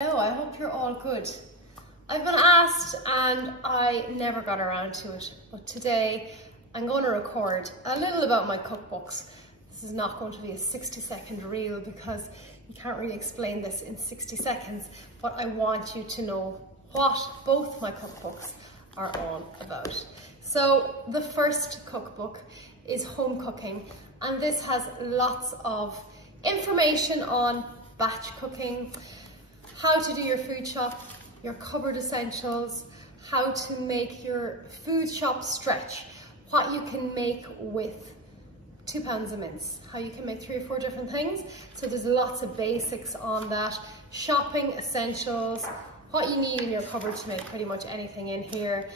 Hello, I hope you're all good. I've been asked and I never got around to it, but today I'm going to record a little about my cookbooks. This is not going to be a 60-second reel because you can't really explain this in 60 seconds, but I want you to know what both my cookbooks are all about. So the first cookbook is home cooking, and this has lots of information on batch cooking, how to do your food shop, your cupboard essentials, how to make your food shop stretch, what you can make with 2 pounds of mince, how you can make 3 or 4 different things. So there's lots of basics on that. Shopping essentials, what you need in your cupboard to make pretty much anything in here,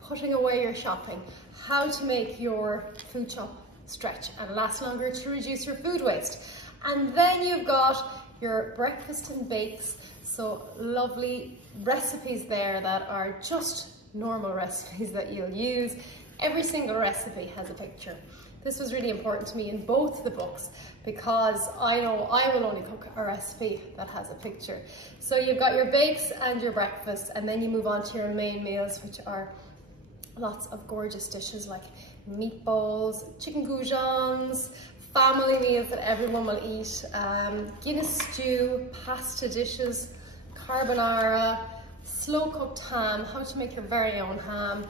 putting away your shopping, how to make your food shop stretch and last longer to reduce your food waste. And then you've got your breakfast and bakes, so lovely recipes there that are just normal recipes that you'll use. Every single recipe has a picture. This was really important to me in both the books because I know I will only cook a recipe that has a picture. So you've got your bakes and your breakfast, and then you move on to your main meals, which are lots of gorgeous dishes like meatballs, chicken goujons, family meals that everyone will eat, Guinness stew, pasta dishes, carbonara, slow cooked ham, how to make your very own ham,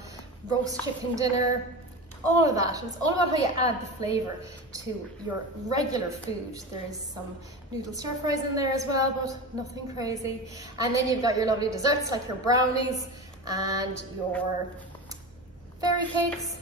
roast chicken dinner, all of that. It's all about how you add the flavour to your regular food. There's some noodle stir fries in there as well, but nothing crazy. And then you've got your lovely desserts like your brownies and your fairy cakes,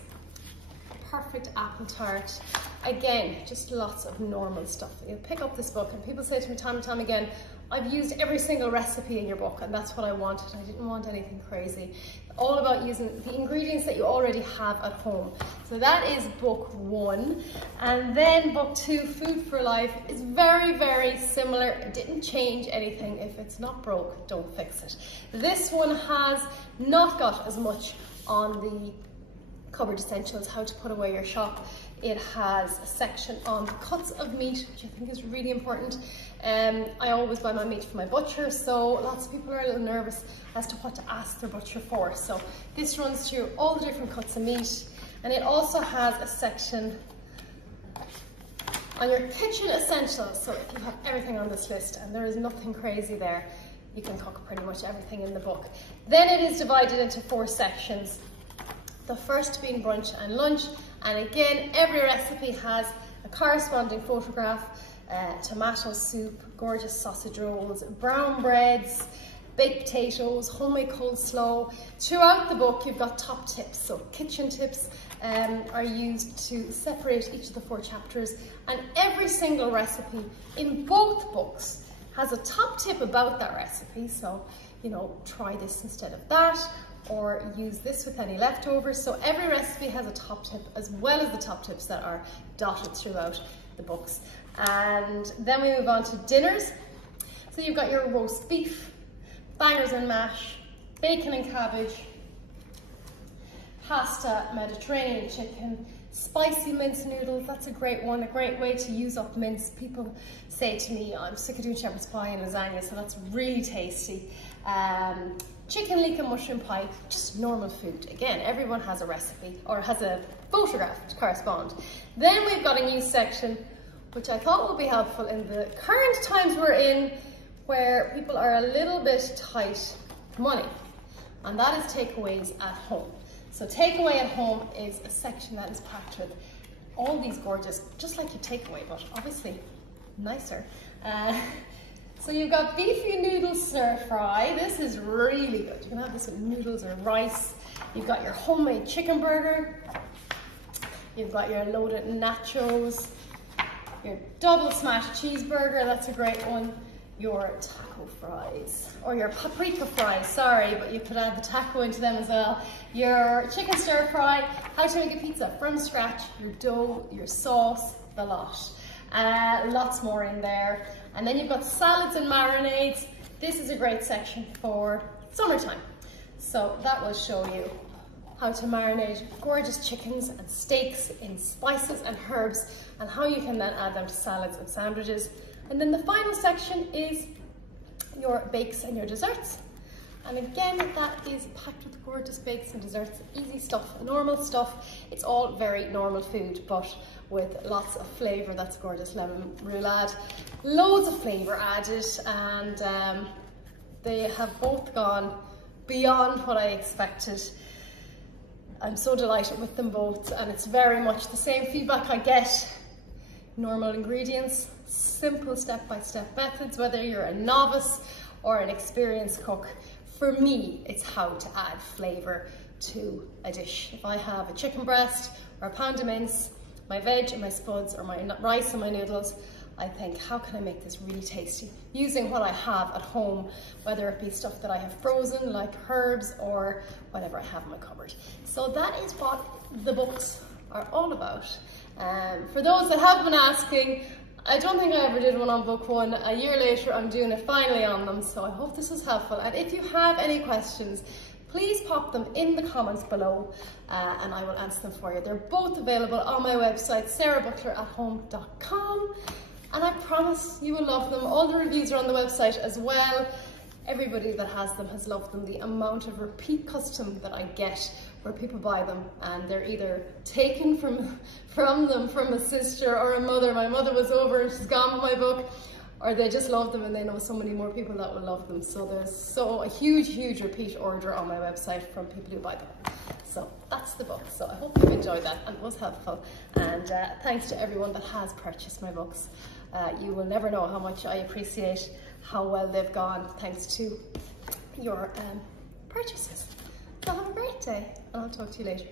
perfect apple tart. Again, just lots of normal stuff. You pick up this book and people say to me time and time again, I've used every single recipe in your book, and that's what I wanted. I didn't want anything crazy. All about using the ingredients that you already have at home. So that is book 1. And then book 2, Food for Life, is very, very similar. It didn't change anything. If it's not broke, don't fix it. This one has not got as much on the cupboard essentials, how to put away your shop. It has a section on cuts of meat, which I think is really important. I always buy my meat from my butcher, so lots of people are a little nervous as to what to ask their butcher for. So this runs through all the different cuts of meat, and it also has a section on your kitchen essentials. So if you have everything on this list, and there is nothing crazy there, you can cook pretty much everything in the book. Then it is divided into 4 sections. The first being brunch and lunch, and again, every recipe has a corresponding photograph, tomato soup, gorgeous sausage rolls, brown breads, baked potatoes, homemade coleslaw. Throughout the book, you've got top tips. So kitchen tips are used to separate each of the 4 chapters, and every single recipe in both books has a top tip about that recipe. So, you know, try this instead of that, or use this with any leftovers. So every recipe has a top tip, as well as the top tips that are dotted throughout the books. And then we move on to dinners. So you've got your roast beef, bangers and mash, bacon and cabbage, pasta, Mediterranean chicken, spicy mince noodles. That's a great one, a great way to use up mince. People say to me, I'm sick of doing shepherd's pie and lasagna, so that's really tasty. Chicken leek and mushroom pie, just normal food. Again, everyone has a recipe or has a photograph to correspond. Then we've got a new section, which I thought would be helpful in the current times we're in, where people are a little bit tight for money, and that is takeaways at home. So takeaway at home is a section that is packed with all these gorgeous, just like your takeaway, but obviously nicer. So you've got beefy noodle stir fry. This is really good. You can have this with noodles or rice. You've got your homemade chicken burger. You've got your loaded nachos, your double smashed cheeseburger. That's a great one. Your taco fries, or your paprika fries, sorry, but you could add the taco into them as well. Your chicken stir fry, how to make a pizza from scratch, your dough, your sauce, the lot. Lots more in there. And then you've got salads and marinades. This is a great section for summertime. So that will show you how to marinate gorgeous chickens and steaks in spices and herbs, and how you can then add them to salads and sandwiches. And then the final section is your bakes and your desserts. And again, that is packed with gorgeous bakes and desserts, easy stuff, normal stuff. It's all very normal food, but with lots of flavour. That's gorgeous lemon roulade, loads of flavour added, and they have both gone beyond what I expected. I'm so delighted with them both, and it's very much the same feedback I get. Normal ingredients, simple step-by-step methods, whether you're a novice or an experienced cook. For me, it's how to add flavour to a dish. If I have a chicken breast or a pound of mince, my veg and my spuds, or my rice and my noodles, I think, how can I make this really tasty? Using what I have at home, whether it be stuff that I have frozen, like herbs, or whatever I have in my cupboard. So that is what the books are all about. For those that have been asking, I don't think I ever did one on book one. A year later, I'm doing it finally on them, so I hope this was helpful. And if you have any questions, please pop them in the comments below, and I will answer them for you. They're both available on my website, sarahbutlerathome.com, and I promise you will love them. All the reviews are on the website as well. Everybody that has them has loved them. The amount of repeat custom that I get where people buy them and they're either taken from a sister or a mother. My mother was over and she's gone with my book, or they just love them and they know so many more people that will love them. So there's a huge repeat order on my website from people who buy them. So that's the book. So I hope you enjoyed that and it was helpful. And thanks to everyone that has purchased my books. You will never know how much I appreciate how well they've gone thanks to your purchases. So have a great day, and I'll talk to you later.